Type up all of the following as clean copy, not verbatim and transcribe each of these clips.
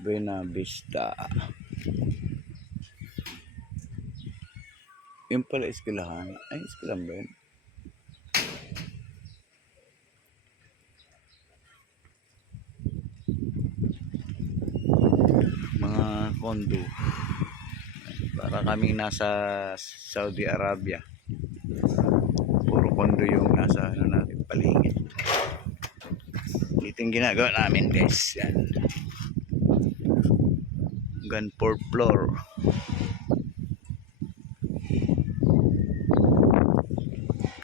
Buena Vista. Yung pala eskwelahan. Ay, eskwelahan ba yun? Mga condo. Para kaming nasa Saudi Arabia. Puro condo yung nasa ano natin, paligid. Dito yung ginagawa namin, guys. Yan. Hanggang 4th floor.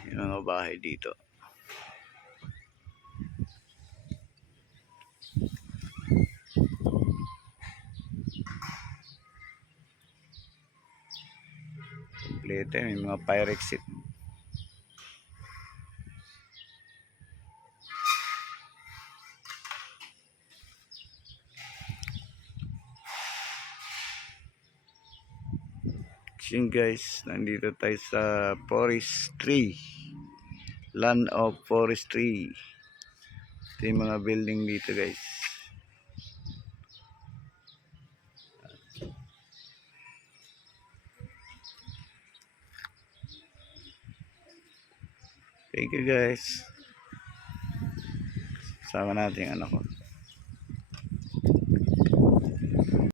Yung mga bahay dito. Kompleto, may mga fire exit. Yun guys, nandito tayo sa forestry, land of forestry. Ito yung mga building dito guys. Thank you guys. Sama natin yung anak ko.